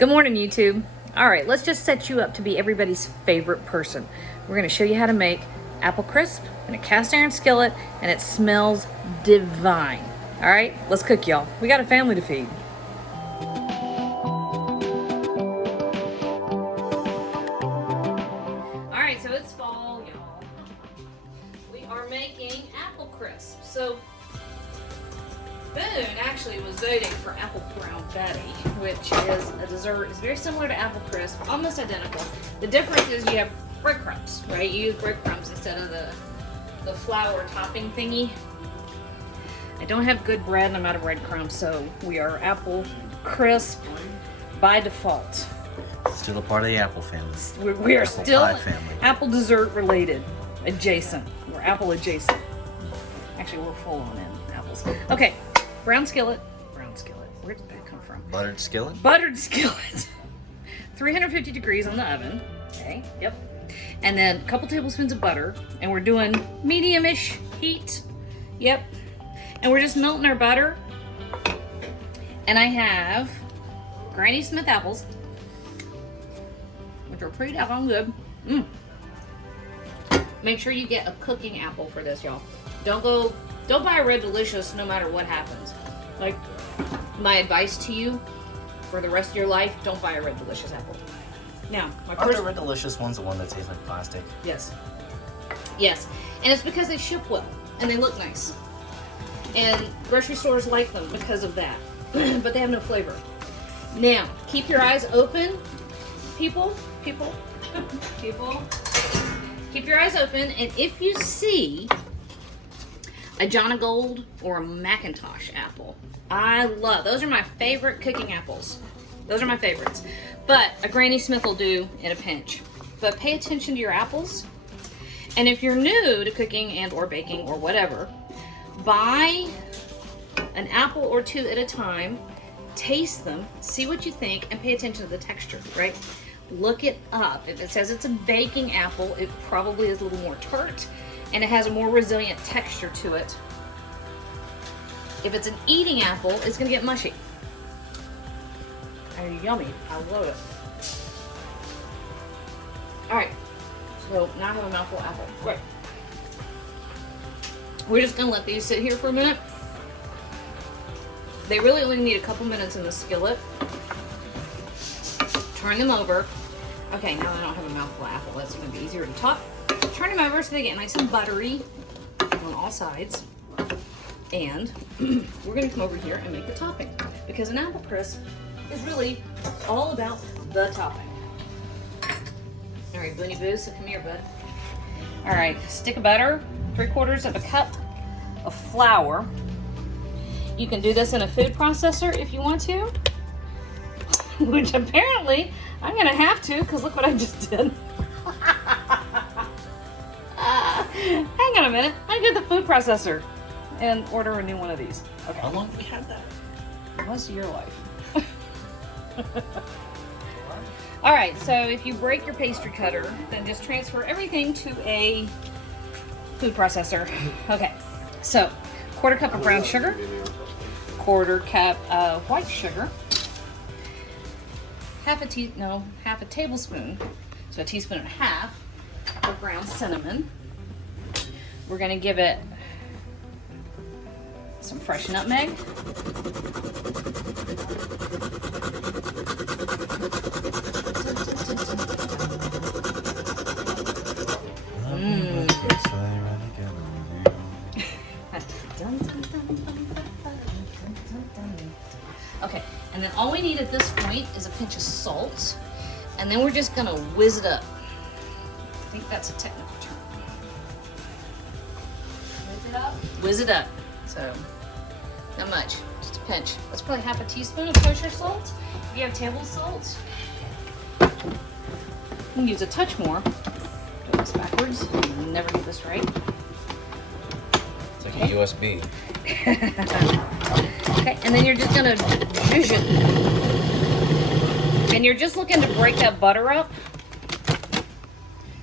Good morning, YouTube. All right, let's just set you up to be everybody's favorite person. We're gonna show you how to make apple crisp in a cast iron skillet, and it smells divine. All right, let's cook, y'all. We got a family to feed. All right, so it's fall, y'all. We are making apple crisp. So Boone actually was voting for apple brown Betty, which is a dessert. It's very similar to apple crisp, almost identical. The difference is you have breadcrumbs, right? You use breadcrumbs instead of the flour topping thingy. I don't have good bread and I'm out of breadcrumbs, so we are apple crisp by default. Still a part of the apple family. We are apple still family. apple dessert related, adjacent. We're apple adjacent. Actually, we're full on in apples. Okay, brown skillet. Brown skillet. Where did that come from? Buttered skillet? Buttered skillet. 350 degrees on the oven. Okay, yep. And then a couple tablespoons of butter. And we're doing medium-ish heat. Yep. And we're just melting our butter. And I have Granny Smith apples, which are pretty doggone good. Make sure you get a cooking apple for this, y'all. Don't buy a Red Delicious no matter what happens. Like, my advice to you for the rest of your life, don't buy a Red Delicious apple. Now, Aren't the Red Delicious ones the one that tastes like plastic? Yes. Yes. And it's because they ship well and they look nice. And grocery stores like them because of that. But they have no flavor. Now, keep your eyes open, people. Keep your eyes open, and if you see a John of Gold or a Macintosh apple, those are my favorite cooking apples. Those are my favorites. But a Granny Smith will do in a pinch. But pay attention to your apples. And if you're new to cooking and or baking or whatever, buy an apple or two at a time, taste them, see what you think, and pay attention to the texture, right? Look it up. If it says it's a baking apple, it probably is a little more tart, and it has a more resilient texture to it. If it's an eating apple, it's gonna get mushy. And yummy, I love it. All right, so now I have a mouthful of apple. Great. We're just gonna let these sit here for a minute. They really only need a couple minutes in the skillet. Turn them over. Okay, now I don't have a mouthful of apple. That's gonna be easier to talk. Turn them over so they get nice and buttery on all sides. And we're gonna come over here and make the topping, because an apple crisp is really all about the topping. All right, Boony Boo, so come here, bud. All right, stick of butter, 3/4 of a cup of flour. You can do this in a food processor if you want to, which apparently I'm gonna have to, because look what I just did. Hang on a minute, I did the food processor and order a new one of these. Okay. How long have we had that? Most of your life. All right, so if you break your pastry cutter, then just transfer everything to a food processor. Okay, so 1/4 cup of brown sugar, 1/4 cup of white sugar, half a tablespoon, so a teaspoon and a half of ground cinnamon. We're gonna give it some fresh nutmeg. Okay, and then all we need at this point is a pinch of salt, and then we're just gonna whiz it up. I think that's a technical term. Whiz it up? Whiz it up. So, not much, just a pinch. That's probably half a teaspoon of kosher salt. If you have table salt, you can use a touch more. Do this backwards. I'll never get this right. It's like a USB. Okay, and then you're just gonna zhuzh it. And you're just looking to break that butter up.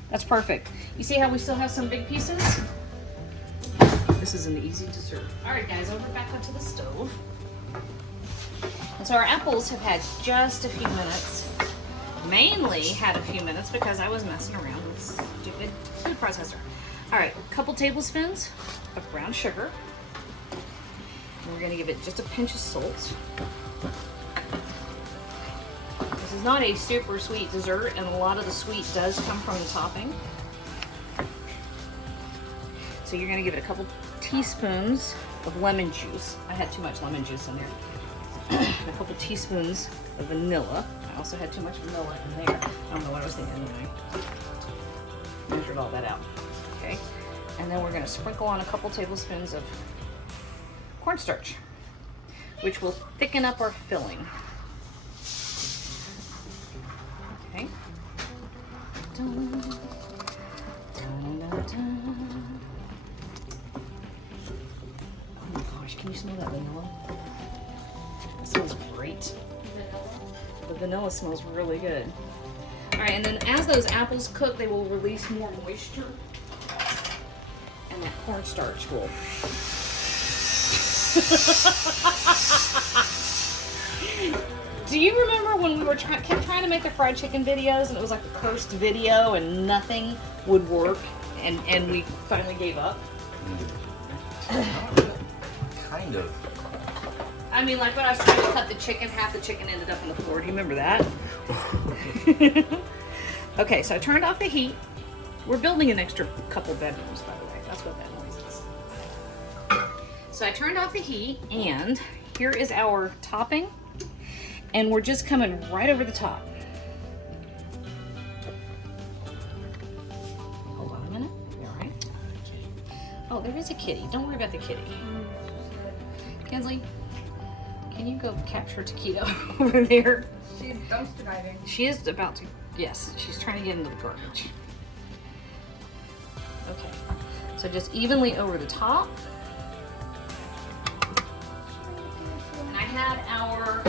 That's perfect. You see how we still have some big pieces? This is an easy dessert. All right, guys, over back onto the stove. So our apples have had just a few minutes. Mainly had a few minutes because I was messing around with stupid food processor. All right, a couple tablespoons of brown sugar. And we're gonna give it just a pinch of salt. This is not a super sweet dessert, and a lot of the sweet does come from the topping. So you're gonna give it a couple teaspoons of lemon juice. I had too much lemon juice in there. A couple teaspoons of vanilla. I also had too much vanilla in there. I don't know what I was thinking anyway. Measured all that out. Okay. And then we're gonna sprinkle on a couple tablespoons of cornstarch, which will thicken up our filling. Okay. Dun, dun, dun, dun. Oh my gosh, can you smell that vanilla? It smells great. The vanilla smells really good. All right, and then as those apples cook, they will release more moisture, and that cornstarch will. Do you remember when we were kept trying to make the fried chicken videos, and it was like a cursed video, and nothing would work, and we finally gave up? Kind of. I mean, like when I was trying to cut the chicken, half the chicken ended up on the floor. Do you remember that? Okay, so I turned off the heat. We're building an extra couple bedrooms, by the way. That's what that noise is. So I turned off the heat, and here is our topping. And we're just coming right over the top. Hold on a minute. You all right? Oh, there is a kitty. Don't worry about the kitty. Kinsley, can you go capture Taquito over there? She's dumpster diving. She is about to, yes, she's trying to get into the garbage. Okay, so just evenly over the top. And I had our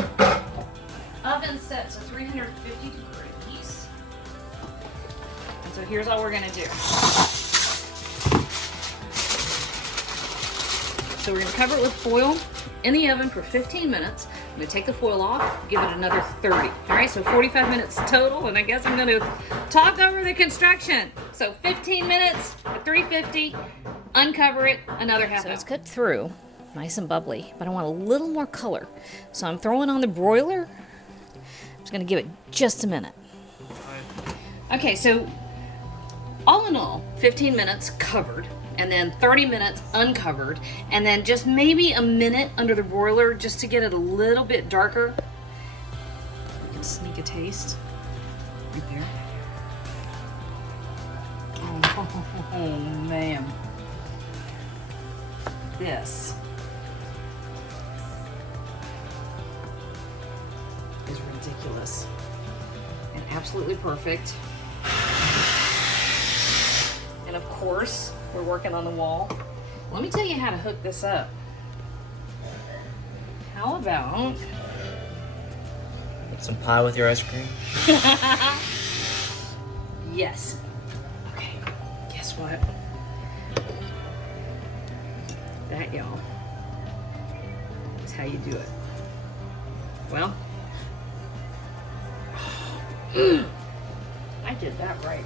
oven set to 350 degrees. And so here's all we're gonna do. So we're gonna cover it with foil in the oven for 15 minutes. I'm gonna take the foil off, give it another 30. All right, so 45 minutes total, and I guess I'm gonna talk over the construction. So 15 minutes at 350, uncover it, another half hour. So it's cooked through, nice and bubbly, but I want a little more color. So I'm throwing on the broiler. I'm just gonna give it just a minute. Okay, so all in all, 15 minutes covered, and then 30 minutes uncovered, and then just maybe a minute under the broiler just to get it a little bit darker. You can sneak a taste right there. Oh man. This is ridiculous and absolutely perfect. And of course, we're working on the wall. Let me tell you how to hook this up. How about Some pie with your ice cream? yes. Okay, guess what? That, y'all, is how you do it. Well, I did that right.